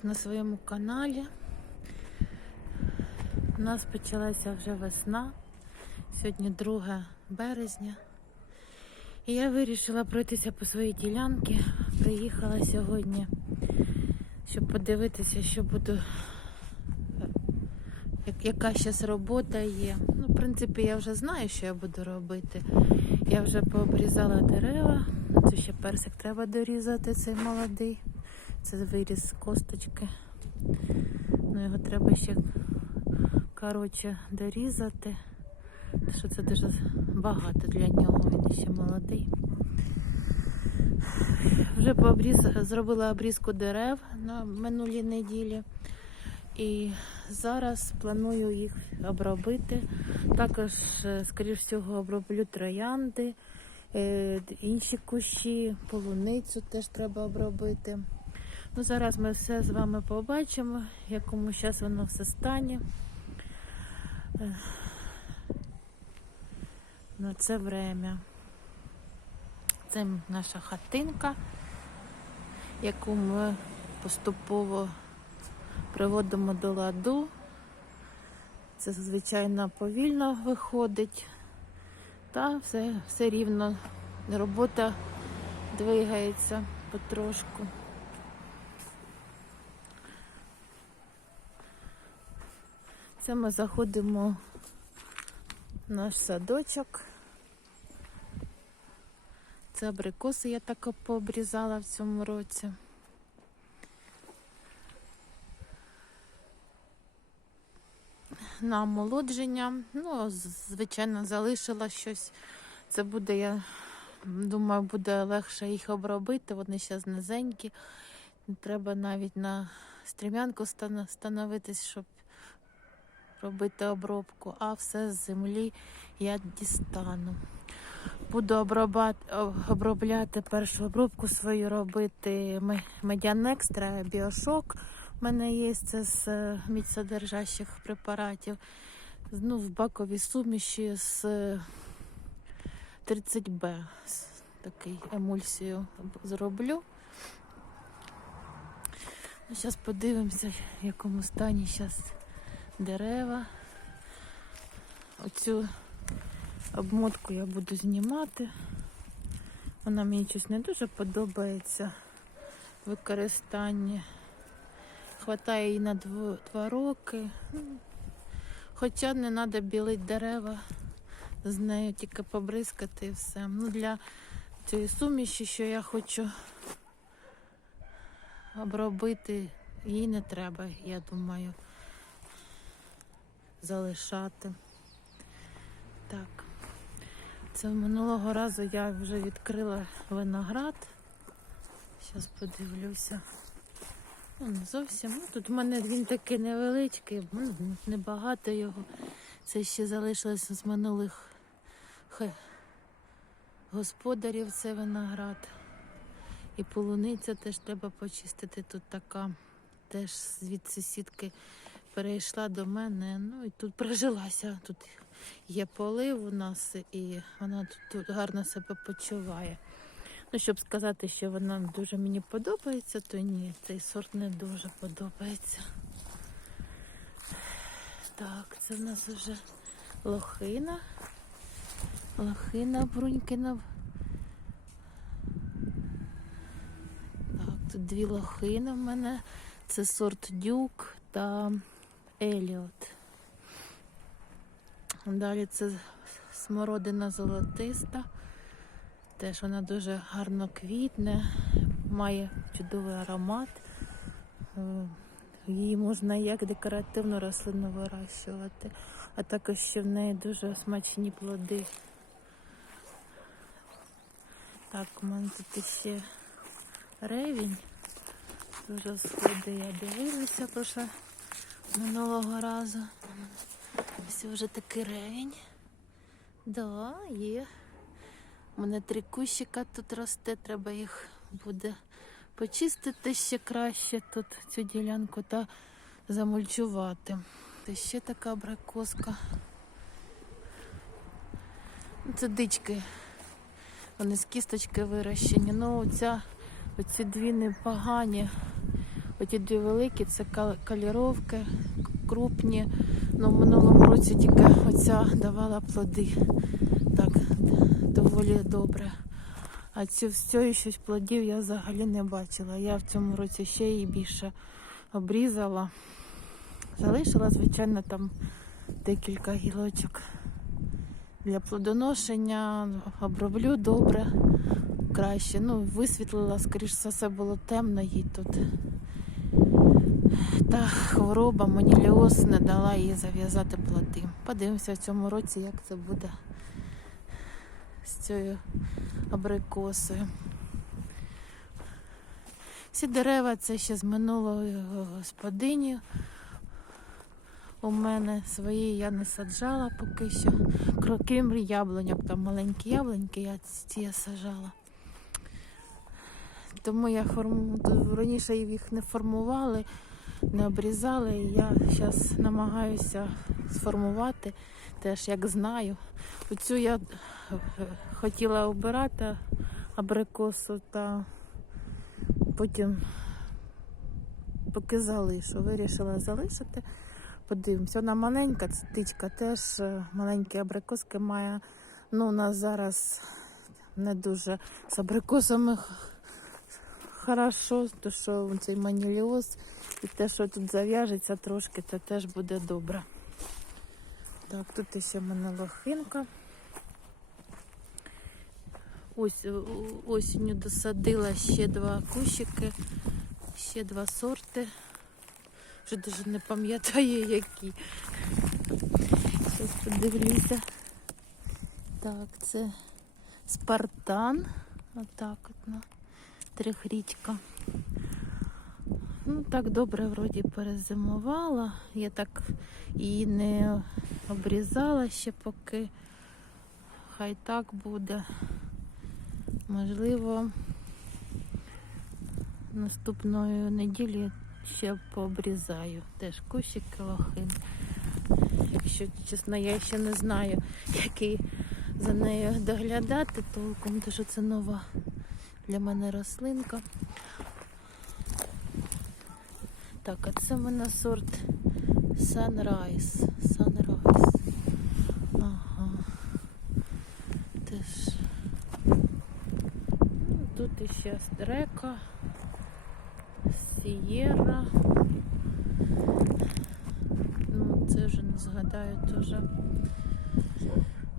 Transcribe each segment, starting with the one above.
Всіх на своєму каналі. У нас почалася вже весна. Сьогодні 2 березня. І я вирішила пройтися по своїй ділянці. Приїхала сьогодні, щоб подивитися, що буду, яка зараз робота є. Ну, в принципі, я вже знаю, що я буду робити. Я вже пообрізала дерева. Це ще персик треба дорізати, цей молодий. Це виріз з косточки. Ну, його треба ще коротше дорізати. Тому Що це дуже багато для нього, він ще молодий. Вже пообріз... зробила обрізку дерев на минулій неділі. І зараз планую їх обробити. Також, е, скоріш всього, оброблю троянди, е, інші кущі, полуницю теж треба обробити. Ну, зараз ми все з вами побачимо, в якому зараз воно все стане. На це время. Це наша хатинка, яку ми поступово приводимо до ладу. Це звичайно повільно виходить, та все, все рівно. Робота двигається потрошку. Це ми заходимо в наш садочок. Це абрикоси я так пообрізала в цьому році. На омолодження. Ну, звичайно, залишила щось. Це буде, я думаю, буде легше їх обробити. Вони зараз низенькі. Треба навіть на стрімянку становитись, щоб робити обробку, а все з землі я дістану. Буду обробляти першу обробку свою робити медян екстра, біошок. У мене є це з е, міцсодержащих препаратів. Ну, в баковій суміші з е, 30Б. Такий емульсію зроблю. Зараз подивимося, в якому стані зараз дерева. Оцю обмотку я буду знімати. Вона мені щось не дуже подобається в використанні. Хватає її на два роки. Хоча не треба білити дерева з нею, тільки побризкати і все. Ну, для цієї суміші, що я хочу обробити, їй не треба, я думаю залишати. Так. Це минулого разу я вже відкрила виноград. Зараз подивлюся. Ну, не зовсім. Ну, тут в мене він такий невеличкий, ну, небагато його. Це ще залишилося з минулих хе, господарів це виноград. І полуниця теж треба почистити. Тут така теж звідси сітки перейшла до мене. Ну і тут прижилася. Тут є полив у нас, і вона тут, тут гарно себе почуває. Ну, щоб сказати, що вона дуже мені подобається, то ні, цей сорт не дуже подобається. Так, це в нас вже лохина. Лохина Брунькина. Так, тут дві лохини в мене. Це сорт дюк та Еліот. Далі це смородина золотиста. Теж вона дуже гарно квітне, має чудовий аромат. Її можна як декоративну рослину вирощувати, а також ще в неї дуже смачні плоди. Так, у мене тут ще ревінь. Дуже сходи я дивилася прошло минулого разу. Ось вже такий ревень. Да, є. У мене три кущика тут росте, треба їх буде почистити ще краще тут цю ділянку та замульчувати. Та ще така абрикоска. Ну, Це дички. Вони з кісточки вирощені. Ну, оця, оці дві непогані. Оті дві великі це кал- каліровки, крупні. Ну, в минулому році тільки оця давала плоди. Так, доволі добре. А ці щось плодів я взагалі не бачила. Я в цьому році ще її більше обрізала. Залишила, звичайно, там декілька гілочок для плодоношення. Оброблю добре, краще. Ну, висвітлила, скоріш за все, було темно їй тут. Та хвороба маніліоз не дала їй зав'язати плоди. Подивимося в цьому році, як це буде з цією абрикосою. Всі дерева це ще з минулої господині. У мене свої я не саджала поки що. Кро- Крім яблуньок, там маленькі яблуньки, я ці я саджала. Тому я форму... раніше їх не формували, не обрізали. І я зараз намагаюся сформувати, теж як знаю. Оцю я е, хотіла обирати абрикосу та потім поки залишу. Вирішила залишити. Подивимося. Вона маленька, це птичка теж е, маленькі абрикоски має. Ну, у нас зараз не дуже з абрикосами хорошо, то що цей маніліоз і те, що тут зав'яжеться трошки, це теж буде добре. Так, тут ще в мене лохинка. Ось е, осінню досадила ще два кущики, ще два сорти. Вже навіть не пам'ятаю, які. Зараз подивлюся. Так, це Спартан. Отак от на трьохрічка. Ну, так добре вроді перезимувала. Я так її не обрізала ще поки. Хай так буде. Можливо, наступної неділі ще пообрізаю. Теж кущики лохин. Якщо чесно, я ще не знаю, який за нею доглядати толком, тому що це нова для мене рослинка. Так, а це в мене сорт Sunrise. Sunrise. Ага. Теж. Ну, Тут іще стрека, Сієра. Ну, це вже не згадаю теж.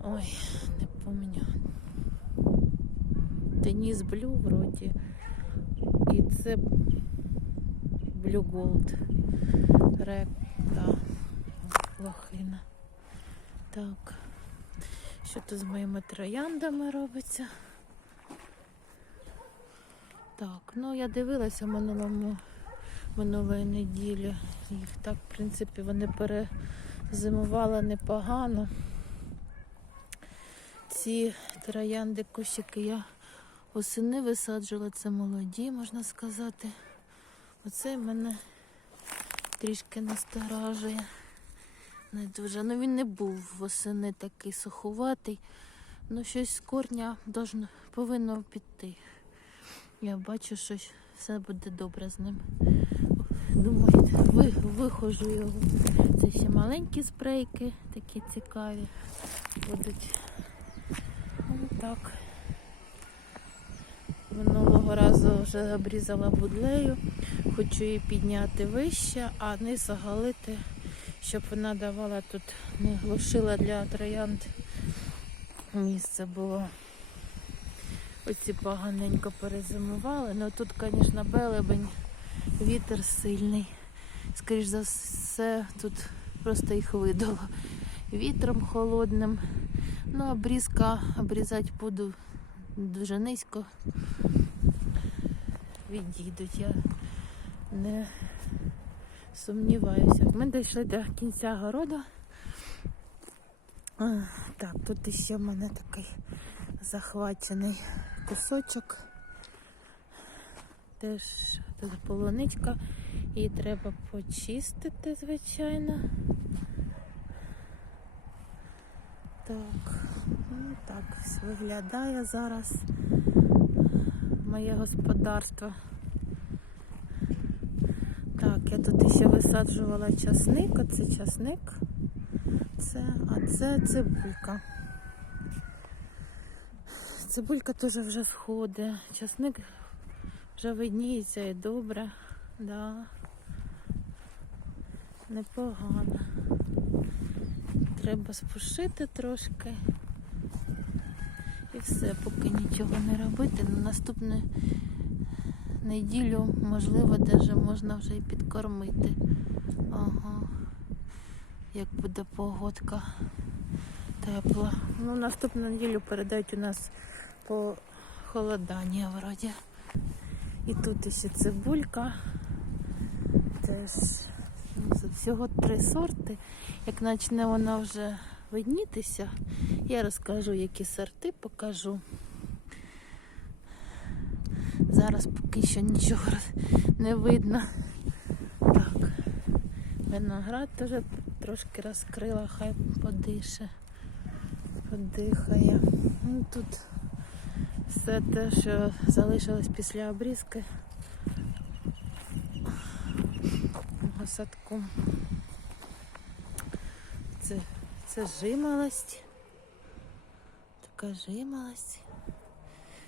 Ой, не пам'ятаю. Деніс Блю вроді. І це Blue Gold. Рек, да. Лохина. Так. Що тут з моїми трояндами робиться? Так, ну я дивилася минулому минулої неділі. Їх так, в принципі, вони перезимували непогано. Ці троянди кущики я осени висаджувала, це молоді, можна сказати. Оце мене трішки насторажує. Не дуже. Ну він не був восени такий суховатий. Ну щось з корня должно, повинно піти. Я бачу, що все буде добре з ним. Думаю, ви, вихожу його. Це ще маленькі спрейки, такі цікаві будуть. Ось так. Минулого разу вже обрізала будлею, хочу її підняти вище, а не загалити, щоб вона давала тут, не глушила для троянд місце було. Оці поганенько перезимували. Ну тут, звісно, белебень, вітер сильний. Скоріш за все, тут просто їх видало вітром холодним. Ну, обрізка обрізати буду дуже низько. Відійдуть, я не сумніваюся. Ми дійшли до кінця городу. Так, тут іще в мене такий захвачений кусочок. Теж тут полуничка. Її треба почистити, звичайно. Так, ну так виглядає зараз моє господарство. Так, я тут ще висаджувала часник, оце часник. Це, а це цибулька. Цибулька теж вже сходить. Часник вже видніється і добре. Да. Непогано. Треба спушити трошки. І все, поки нічого не робити. На наступну неділю, можливо, даже можна вже і підкормити. Ага. Як буде погодка тепла. Ну, наступну неділю передають у нас по холоданню вроді. І тут ще цибулька. Теж всього три сорти. Як почне вона вже виднітися, я розкажу, які сорти покажу. Зараз поки що нічого не видно. Так, виноград теж трошки розкрила, хай подише, подихає. Ну, тут все те, що залишилось після обрізки мого садку. Це, це жималость. Така жималость.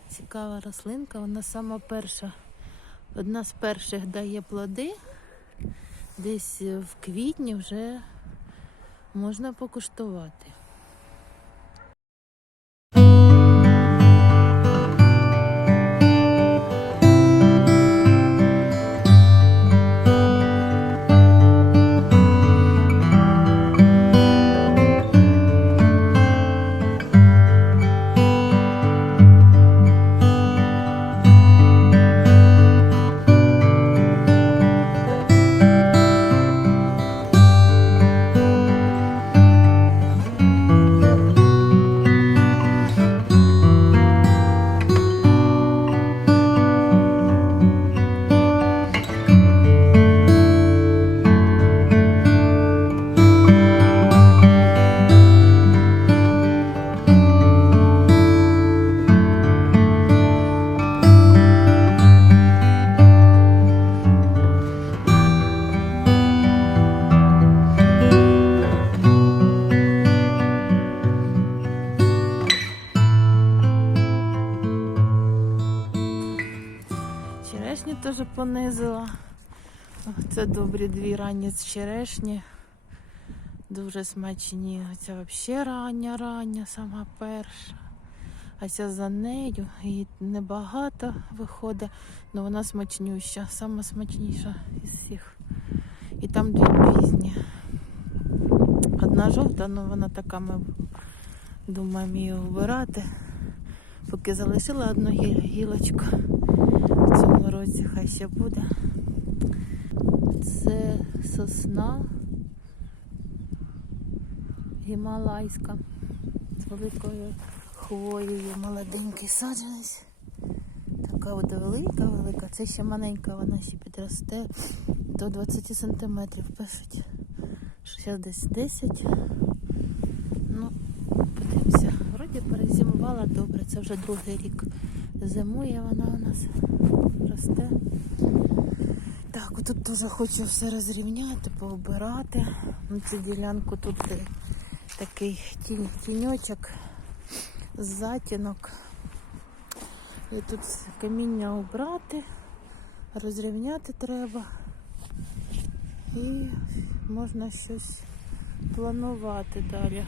Цікава рослинка, вона сама перша, одна з перших дає плоди. Десь в квітні вже можна покуштувати. Добрі дві ранні з черешні. Дуже смачні. Оця взагалі рання, рання, сама перша. А ця за нею її небагато виходить, але вона смачнюща, сама смачніша із всіх. І там дві пізні. Одна жовта, але вона така, ми думаємо її вбирати. Поки залишила одну гілочку в цьому році, хай ще буде. Це сосна гімалайська з великою хвоєю, молоденький саджанець. Така от велика, велика. Це ще маленька, вона ще підросте до 20 сантиметрів пишуть. Зараз десь 10. Ну, подивимося. Вроді перезимувала добре, це вже другий рік. Зимує вона у нас росте. Так, отут теж хочу все розрівняти, пообирати. Ну, Цю ділянку тут такий тінь, тіньочок, затінок. І тут каміння убрати, розрівняти треба. І можна щось планувати далі.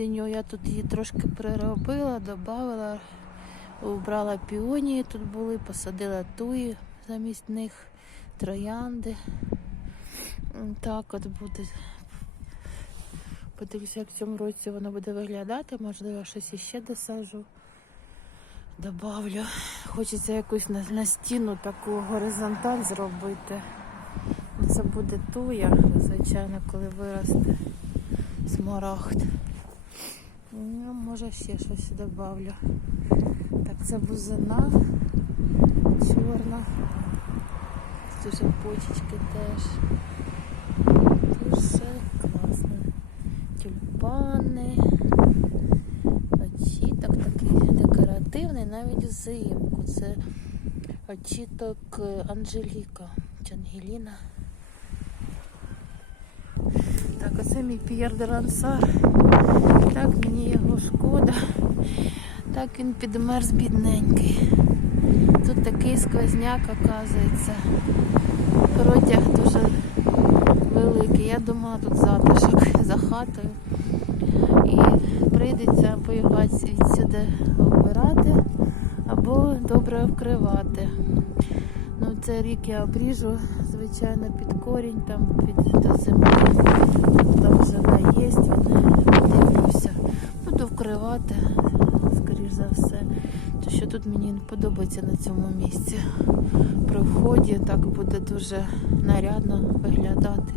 Осінню я тут її трошки переробила, додавала, убрала піонії тут були, посадила туї замість них, троянди. Так от буде. Подивлюся, як в цьому році воно буде виглядати. Можливо, щось іще досажу. Добавлю. Хочеться якусь на, на стіну таку горизонталь зробити. Це буде туя, звичайно, коли виросте смарагд. Ну, може ще щось добавлю. Так, це бузина чорна. Тут уже почечки теж. Дуже класно. Тюльпани. Очіток такий декоративний, навіть взимку. Це очіток е, Анжеліка чи Ангеліна. Так, оце мій П'єр де Так мені його шкода. Так він підмерз бідненький. Тут такий сквозняк, оказується. Протяг дуже великий. Я думала, тут затишок за хатою. І прийдеться його відсюди вбирати, або добре вкривати. Ну, це рік я обріжу, звичайно, під корінь, там під до землі. Там жива є, він дивлюся. Буду вкривати, скоріш за все. Тому що тут мені не подобається на цьому місці. При вході так буде дуже нарядно виглядати.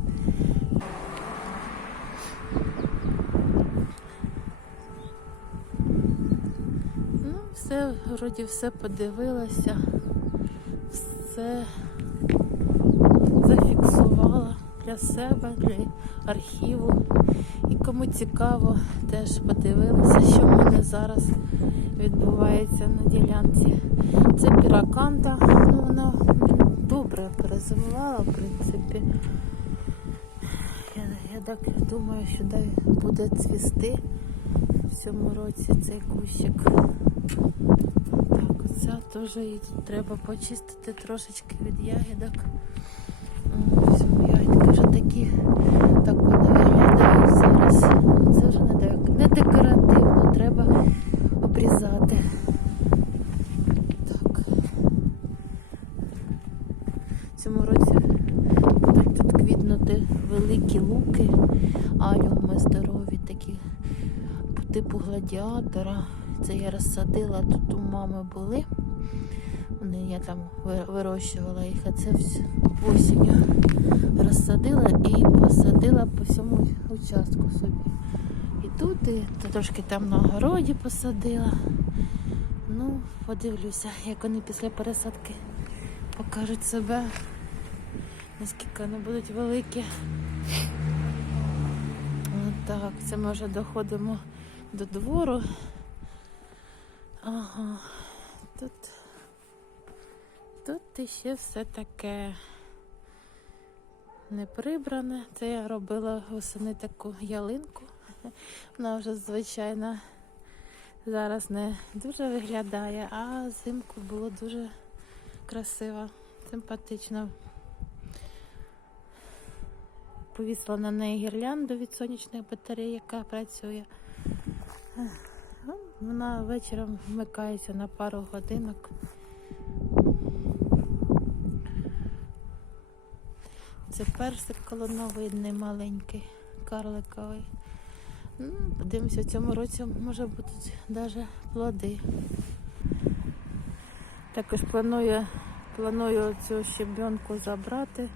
Ну, все, вроді все подивилася, все для себе, для архіву. І кому цікаво, теж подивилася, що в мене зараз відбувається на ділянці. Це піраканта, ну вона добре перезимувала, в принципі. Я, я так думаю, що дай буде цвісти в цьому році цей кущик. Так, оця теж її тут треба почистити трошечки від ягідок. Все, вже такі, так вони виглядають зараз. Це вже не, дек- не декоративно, треба обрізати. Так. В цьому році будуть тут квітнути великі луки, алюми здорові такі типу гладіатора. Це я розсадила, тут у мами були. Вони я там вирощувала їх, а це вс- осінню розсадила і посадила по всьому участку собі. І тут, і трошки там на огороді посадила. Ну, подивлюся, як вони після пересадки покажуть себе, наскільки вони будуть великі. Так, це ми вже доходимо до двору. Ага, тут, тут іще все таке не прибране. Це я робила восени таку ялинку. Вона вже звичайно зараз не дуже виглядає, а взимку було дуже красиво, симпатично. Повісила на неї гірлянду від сонячних батарей, яка працює. Ну, Вона вечором вмикається на пару годинок. Це персик колоновидний маленький, карликовий. Ну, подивимося, в цьому році може будуть навіть плоди. Також планую, планую цю щебенку забрати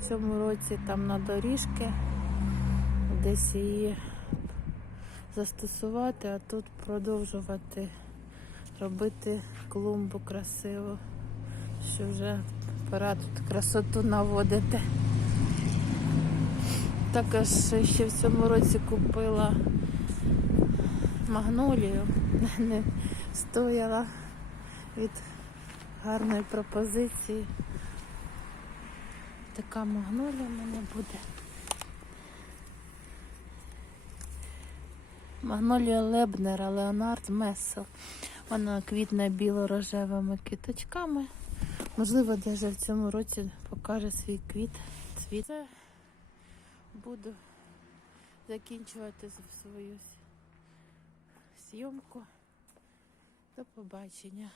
в цьому році там на доріжки, десь її застосувати, а тут продовжувати робити клумбу красиву, що вже пора тут красоту наводити. Також ще в цьому році купила магнолію, не стояла від гарної пропозиції. Така магнолія в мене буде. Магнолія Лебнера Леонард Месел. Вона квітне біло-рожевими квіточками. Можливо, навіть в цьому році покаже свій квіт. Цвіт. Буду закінчувати свою зйомку. До побачення.